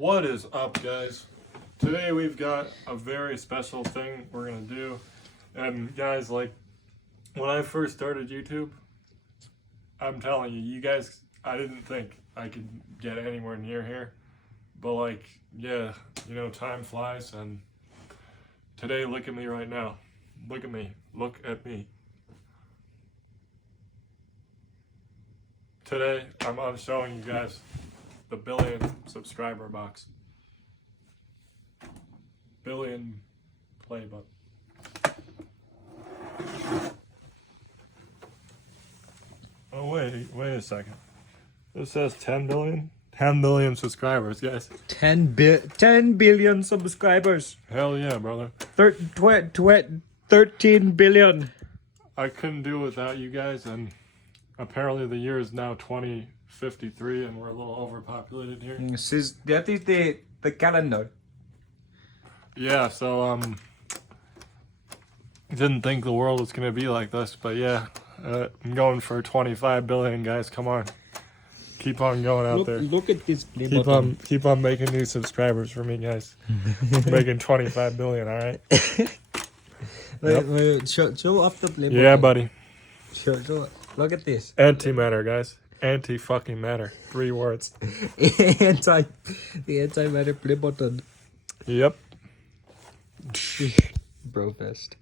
What is up, guys? Today we've got a very special thing we're gonna do. And guys, like, when I first started YouTube, I'm telling you, you guys, I didn't think I could get anywhere near here. But like, yeah, you know, time flies, and today, look at me right now. Look at me. Look at me. Today, I'm showing you guys the 1 billion subscriber box. Billion play button. Oh wait a second. This says 10 billion? 10 billion subscribers, guys. 10 billion subscribers. Hell yeah, brother. 13 billion. I couldn't do it without you guys, and apparently the year is now 2053 and we're a little overpopulated here. That is the calendar. Yeah, so didn't think the world was gonna be like this, but yeah, I'm going for 25 billion, guys. Come on, keep on going out there. Look at this play button. Keep on making new subscribers for me, guys. Making 25 billion, all right? Wait, show off the play button. Yeah, buddy. Show, look at this. Antimatter, guys. Anti-fucking matter. 3 words. The anti-matter play button. Yep. Brofest.